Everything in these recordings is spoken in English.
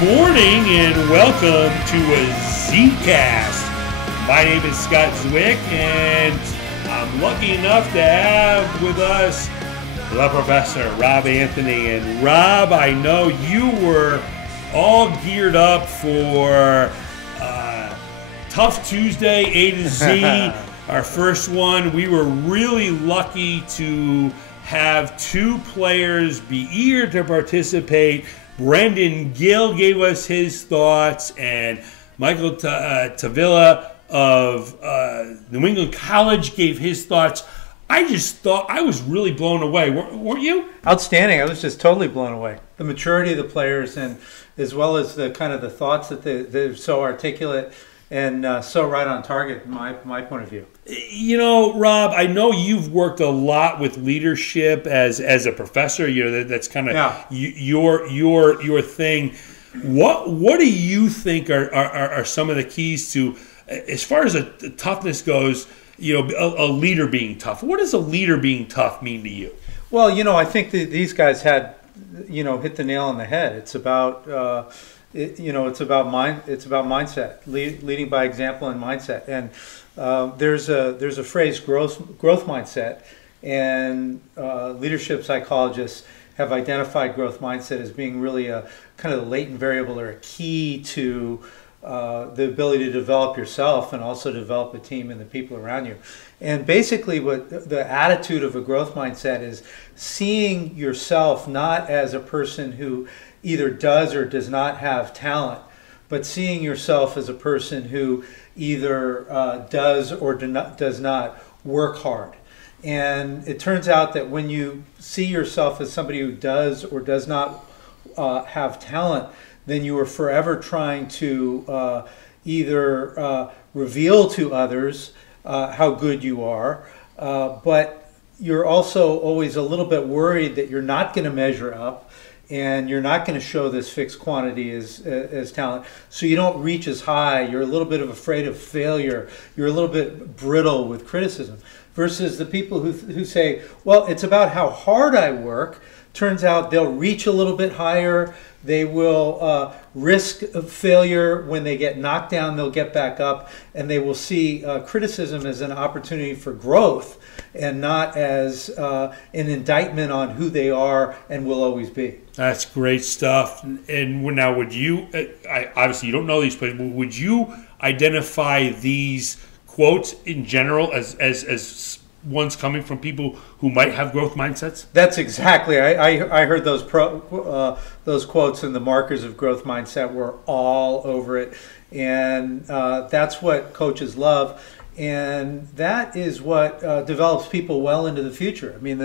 morning and welcome to a Zcast. My name is Scott Zwick and I'm lucky enough to have with us the Professor Rob Anothony. And Rob, I know you were all geared up for Tough Tuesday, A to Z, our first one. We were really lucky to have two players be eager to participate. Brendan Gill gave us his thoughts, and Michael Tavilla of New England College gave his thoughts. I just thought I was really blown away. Weren't you? Outstanding. I was just totally blown away. The maturity of the players, and as well as the kind of the thoughts that they're so articulate and so right on target, from my point of view. You know, Rob, I know you've worked a lot with leadership as a professor. You know, that's kind of your thing. What do you think are some of the keys to, as far as the toughness goes? You know, a leader being tough. What does a leader being tough mean to you? Well, you know, I think that these guys had, hit the nail on the head. It's about it's about mindset, leading by example and mindset. And there's a phrase, growth mindset, and leadership psychologists have identified growth mindset as being really a kind of a latent variable or a key to the ability to develop yourself and also develop a team and the people around you. And basically what the attitude of a growth mindset is, seeing yourself not as a person who either does or does not have talent, but seeing yourself as a person who either does or does not work hard. And it turns out that when you see yourself as somebody who does or does not have talent, then you are forever trying to either reveal to others how good you are, but you're also always a little bit worried that you're not going to measure up and you're not going to show this fixed quantity as talent. So you don't reach as high. You're a little bit afraid of failure. You're a little bit brittle with criticism. Versus the people who say, well, it's about how hard I work. Turns out they'll reach a little bit higher. They will risk failure. When they get knocked down, they'll get back up, and they will see criticism as an opportunity for growth and not as an indictment on who they are and will always be. That's great stuff. And now, would you, obviously you don't know these, but would you identify these quotes in general as ones coming from people who might have growth mindsets? That's exactly. I heard those quotes, and the markers of growth mindset were all over it, and that's what coaches love, and that is what develops people well into the future. I mean,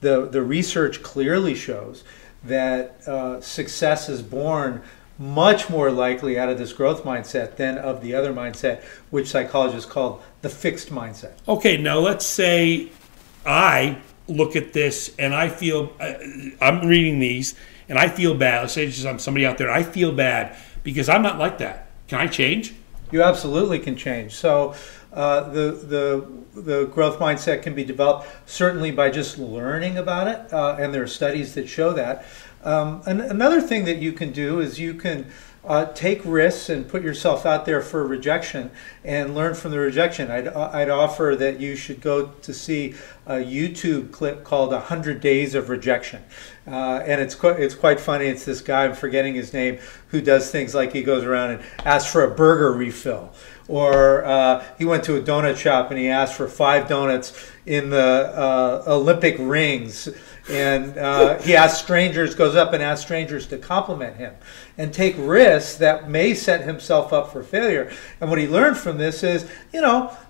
the research clearly shows that success is born much more likely out of this growth mindset than of the other mindset, which psychologists call the fixed mindset. Okay, now let's say I look at this and I feel, I'm reading these and I feel bad. Let's say I'm somebody out there, I feel bad because I'm not like that. Can I change? You absolutely can change. So the growth mindset can be developed certainly by just learning about it, and there are studies that show that. And another thing that you can do is you can take risks and put yourself out there for rejection and learn from the rejection. I'd offer that you should go to see a YouTube clip called 100 Days of Rejection. And it's quite funny. It's this guy, I'm forgetting his name, who does things like he goes around and asks for a burger refill. Or he went to a donut shop and he asked for 5 donuts in the Olympic rings. And he goes up and asks strangers to compliment him and take risks that may set himself up for failure. And what he learned from this is,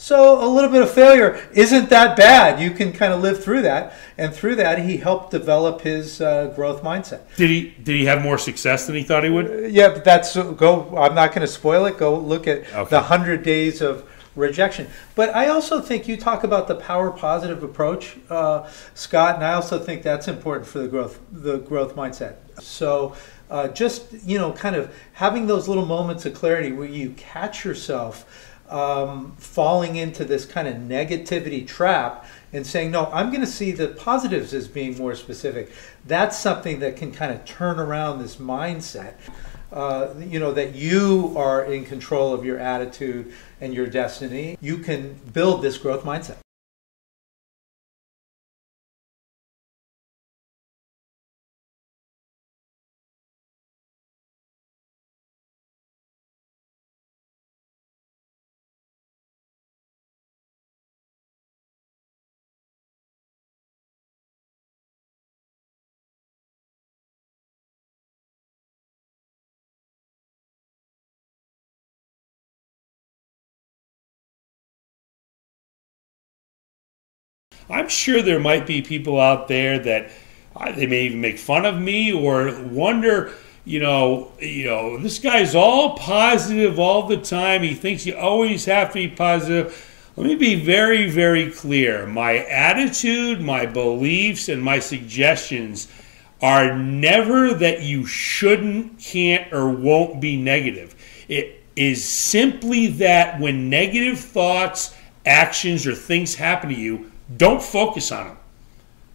so a little bit of failure isn't that bad. You can kind of live through that. And through that, he helped develop his growth mindset. Did he have more success than he thought he would? Yeah, but I'm not going to spoil it. Go look at the 100 Days of Rejection. But I also think you talk about the power positive approach, Scott, and I also think that's important for the growth mindset. So just, kind of having those little moments of clarity where you catch yourself falling into this kind of negativity trap and saying, no, I'm going to see the positives as being more specific. That's something that can kind of turn around this mindset. that you are in control of your attitude and your destiny, you can build this growth mindset. I'm sure there might be people out there that they may even make fun of me or wonder, this guy's all positive all the time. He thinks you always have to be positive. Let me be very, very clear. My attitude, my beliefs, and my suggestions are never that you shouldn't, can't, or won't be negative. It is simply that when negative thoughts, actions, or things happen to you, don't focus on them.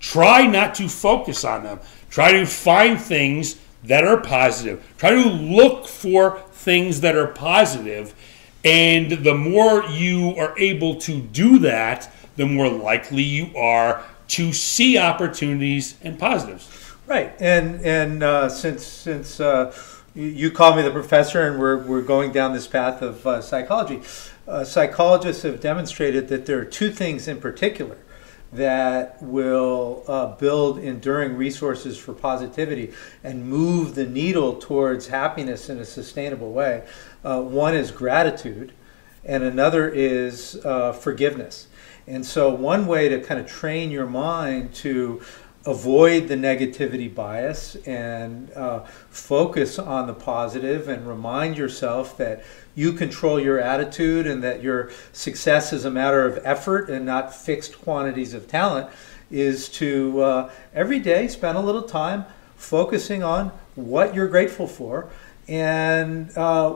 Try not to focus on them. Try to find things that are positive. Try to look for things that are positive. And the more you are able to do that, the more likely you are to see opportunities and positives. Right. And since you call me the professor and we're going down this path of psychology, psychologists have demonstrated that there are two things in particular that will build enduring resources for positivity and move the needle towards happiness in a sustainable way. One is gratitude, and another is forgiveness. And so one way to kind of train your mind to avoid the negativity bias and focus on the positive and remind yourself that you control your attitude and that your success is a matter of effort and not fixed quantities of talent is to every day spend a little time focusing on what you're grateful for. And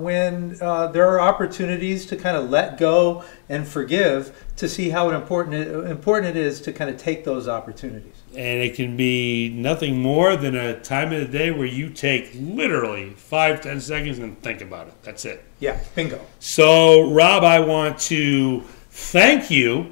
when there are opportunities to kind of let go and forgive, to see how important it is to kind of take those opportunities. And it can be nothing more than a time of the day where you take literally 5-10 seconds and think about it. That's it. Yeah, bingo. So, Rob, I want to thank you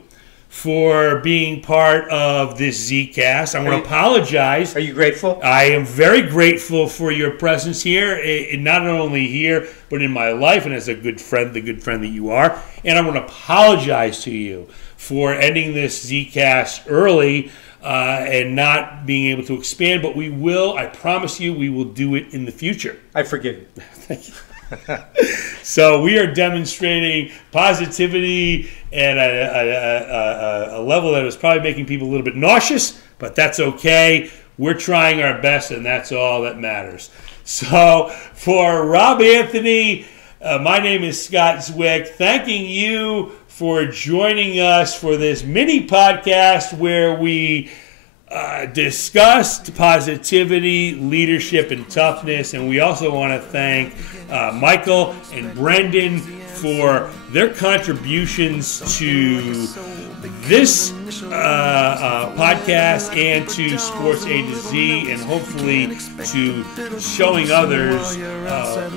for being part of this Zcast. I want to apologize. Are you grateful? I am very grateful for your presence here, not only here, but in my life and as a good friend, the good friend that you are. And I want to apologize to you for ending this Zcast early and not being able to expand. But we will, I promise you, we will do it in the future. I forgive you. Thank you. So we are demonstrating positivity at a level that is probably making people a little bit nauseous, but that's okay. We're trying our best, and that's all that matters. So for Rob Anothony, my name is Scott Zwick, thanking you for joining us for this mini podcast where we discussed positivity, leadership, and toughness. And we also want to thank Michael and Brendan for their contributions to this podcast and to SportsAtoZ, and hopefully to showing others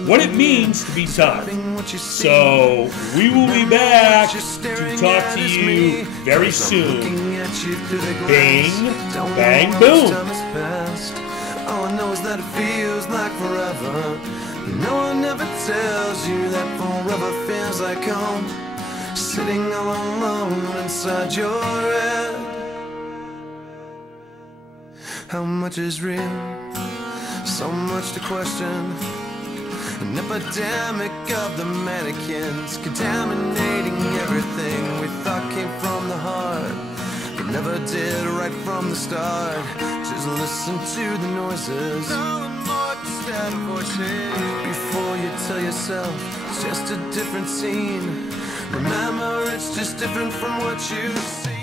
what it means to be tough. So we will be back to talk to you very soon. Bing, bang, boom. All I know is that it feels like forever. No one ever tells you that forever feels like home. Sitting all alone inside your head. How much is real? So much to question. An epidemic of the mannequins, contaminating everything we thought came from the heart, but never did right from the start. Just listen to the noises, before you tell yourself it's just a different scene. Remember, it's just different from what you see.